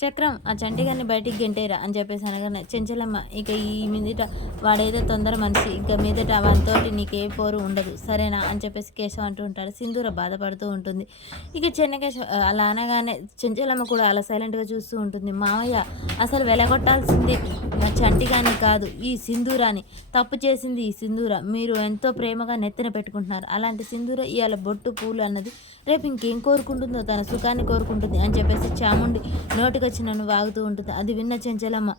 చక్రం ఆ చంటిగాన్ని బయటికి గెంటేరా అని చెప్పేసి అనగానే చెంచలమ్మ ఇక ఈ మీదట వాడేదో తొందర మనిషి ఇక మీదట వానితోటి నీకే పోరు ఉండదు సరేనా అని చెప్పేసి కేశవ అంటూ ఉంటాడు. సింధూర బాధపడుతూ ఉంటుంది. ఇక చెన్నకేశవ అలా అనగానే చెంచలమ్మ కూడా అలా సైలెంట్గా చూస్తూ ఉంటుంది. మావయ్య అసలు వెలగొట్టాల్సింది మా చంటిగాని కాదు ఈ సింధూరాని. తప్పు చేసింది ఈ సింధూర. మీరు ఎంతో ప్రేమగా నెత్తిన పెట్టుకుంటున్నారు. అలాంటి సింధూర ఇవాళ బొట్టు పూలు అన్నది రేపు ఇంకేం కోరుకుంటుందో తన సుఖాన్ని కోరుకుంటుంది అని చెప్పేసి చాముండి నోటికొచ్చి నన్ను వాగుతూ ఉంటుంది. అది విన్న చెంచలమ్మ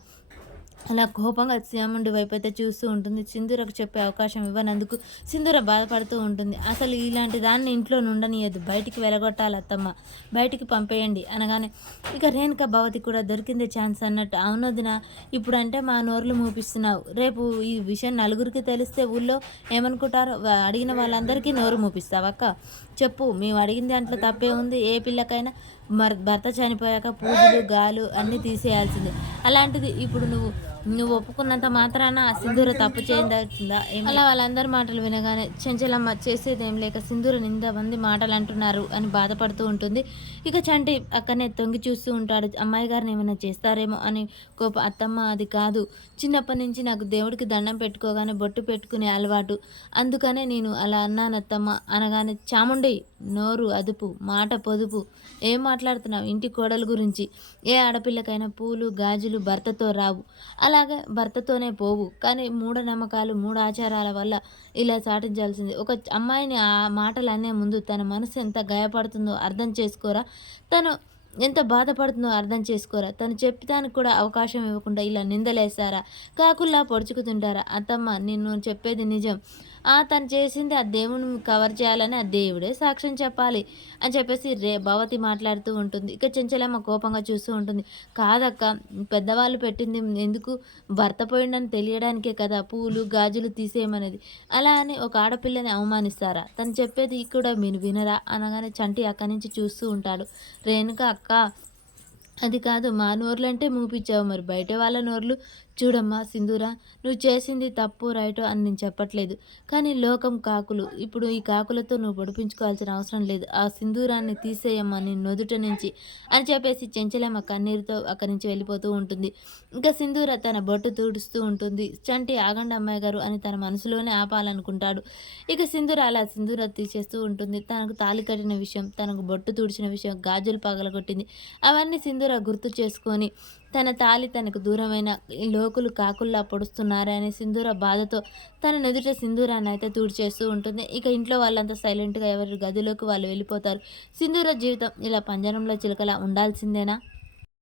అలా కోపంగా చాముండి వైపు అయితే చూస్తూ ఉంటుంది. సింధూరకు చెప్పే అవకాశం ఇవ్వనందుకు సింధూర బాధపడుతూ ఉంటుంది. అసలు ఇలాంటి దాన్ని ఇంట్లో నుండనియద్దు, బయటికి వెలగొట్టాలి అత్తమ్మ, బయటికి పంపేయండి అనగానే ఇక రేణుక భవతి కూడా దొరికిందే ఛాన్స్ అన్నట్టు, అవునొదిన ఇప్పుడంటే మా నోర్లు మూపిస్తున్నావు, రేపు ఈ విషయం నలుగురికి తెలిస్తే ఊళ్ళో ఏమనుకుంటారో, అడిగిన వాళ్ళందరికీ నోరు మూపిస్తావక్క. చెప్పు, మేము అడిగిన దాంట్లో తప్పే ఉంది. ఏ పిల్లకైనా భర్త చనిపోయాక పూజలు గాలు అన్నీ తీసేయాల్సిందే. అలాంటిది ఇప్పుడు నువ్వు ఒప్పుకున్నంత మాత్రాన ఆ సింధూర తప్పు చేయిందా? అలా వాళ్ళందరి మాటలు వినగానే చెంచలమ్మ చేసేదేం లేక సింధూర మంది మాటలు అంటున్నారు అని బాధపడుతూ ఉంటుంది. ఇక చంటి అక్కనే తొంగి చూస్తూ ఉంటాడు. అమ్మాయి గారిని ఏమైనా చేస్తారేమో అని కోప. అత్తమ్మ అది కాదు, చిన్నప్పటి నుంచి నాకు దేవుడికి దండం పెట్టుకోగానే బొట్టు పెట్టుకునే అలవాటు, అందుకనే నేను అలా అన్నాను అత్తమ్మ అనగానే చాముండి నోరు అదుపు, మాట పొదుపు, ఏం మాట్లాడుతున్నావు ఇంటి కోడలు గురించి? ఏ ఆడపిల్లకైనా పూలు గాజులు భర్తతో రావు, అలాగే భర్తతోనే పోవు. కానీ మూఢనమ్మకాలు మూఢ ఆచారాల వల్ల ఇలా సాటించాల్సింది. ఒక అమ్మాయిని ఆ మాటలు అనే ముందు తన మనసు ఎంత గాయపడుతుందో అర్థం చేసుకోరా? తను ఎంత బాధపడుతుందో అర్థం చేసుకోరా? తను చెప్పడానికి కూడా అవకాశం ఇవ్వకుండా ఇలా నిందలేస్తారా? కాకుల్లా పొడుచుకుతుంటారా? అత్తమ్మ నిన్ను చెప్పేది నిజం. తను చేసింది ఆ దేవుని కవర్ చేయాలని ఆ దేవుడే సాక్ష్యం చెప్పాలి అని చెప్పేసి భవతి మాట్లాడుతూ ఉంటుంది. ఇక చెంచలమ్మ కోపంగా చూస్తూ ఉంటుంది. కాదక్క, పెద్దవాళ్ళు పెట్టింది ఎందుకు? భర్త పోయిండని తెలియడానికే కదా పూలు గాజులు తీసేయమనేది. అలా అని ఒక ఆడపిల్లని అవమానిస్తారా? తను చెప్పేది కూడా మీరు వినరా అనగానే చంటి అక్కడి నుంచి చూస్తూ ఉంటాడు. రేణుక అక్క అది కాదు, మా నోర్లంటే మూపిచ్చావు, మరి బయట వాళ్ళ నోర్లు చూడమ్మా సింధూర, నువ్వు చేసింది తప్పు రైటో అని నేను చెప్పట్లేదు, కానీ లోకం కాకులు. ఇప్పుడు ఈ కాకులతో నువ్వు పొడిపించుకోవాల్సిన అవసరం లేదు. ఆ సింధూరాన్ని తీసేయమ్మా నీ నుదుట నుంచి అని చెప్పేసి చెంచలమ్మ కన్నీరుతో అక్కడి నుంచి వెళ్ళిపోతూ ఉంటుంది. ఇంకా సింధూర తన బొట్టు తుడుస్తూ ఉంటుంది. చంటి ఆగండి అమ్మాయి గారు అని తన మనసులోనే ఆపాలనుకుంటాడు. ఇక సింధూర అలా సింధూర తీసేస్తూ ఉంటుంది. తనకు తాళి కట్టిన విషయం, తనకు బొట్టు తుడిచిన విషయం, గాజులు పగలగొట్టింది, అవన్నీ సింధూర గుర్తు చేసుకొని తన తాలి తనకు దూరమైన లోకులు కాకుల్లా పొడుస్తున్నారని సింధూర బాధతో తన నుదుట సింధూరాన్ని అయితే తుడిచేస్తూ ఉంటుంది. ఇక ఇంట్లో వాళ్ళంతా సైలెంట్గా ఎవరి గదిలోకి వాళ్ళు వెళ్ళిపోతారు. సింధూర జీవితం ఇలా పంజరంలో చిలకలా ఉండాల్సిందేనా?